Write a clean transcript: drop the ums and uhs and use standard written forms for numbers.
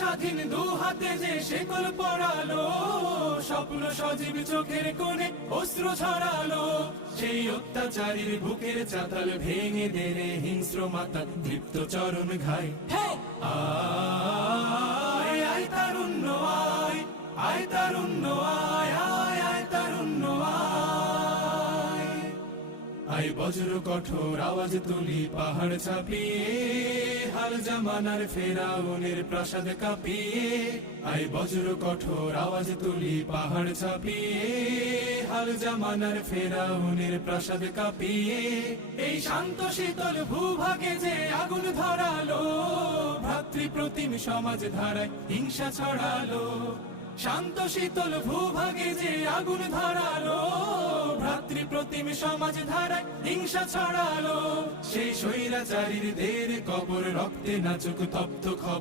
স্বাধীন দু হাতে যে শেকল পড়ালো, স্বপ্ন সজীব চোখের কোণে অস্ত্র ছড়ালো। সেই অত্যাচারীর বুকের চাতাল ভেঙে দেনে হিংস্র মাতা দীপ্ত চরণ ঘাই। আয় আয় তারুণ্য আয়, আয় তারুণ্য আয়, আয় আয় তারুণ্য আয়। আয় বজ্র কঠোর আওয়াজ তুলি পাহাড় ছাপিয়ে, হাল জামানার ফেরাউনের প্রাসাদ কাঁপিয়ে। আয় বজ্র কঠোর আওয়াজ তুলি পাহাড় ছাপিয়ে, হাল জামানার ফেরাউনের প্রাসাদ কাঁপিয়ে। এই শান্ত শীতল ভূভাগে যে আগুন ধরালো, ভ্রাতৃপ্রতিম সমাজ ধারায় হিংসা ছড়ালো। শান্ত শীতল ভূভাগে যে আগুন ধরালো, ভ্রাতৃপ্রতিম সমাজ ধারায় হিংসা ছড়ালো। সেই স্বৈরাচারীর দের কবর রক্তে নাচুক তপ্ত খবর।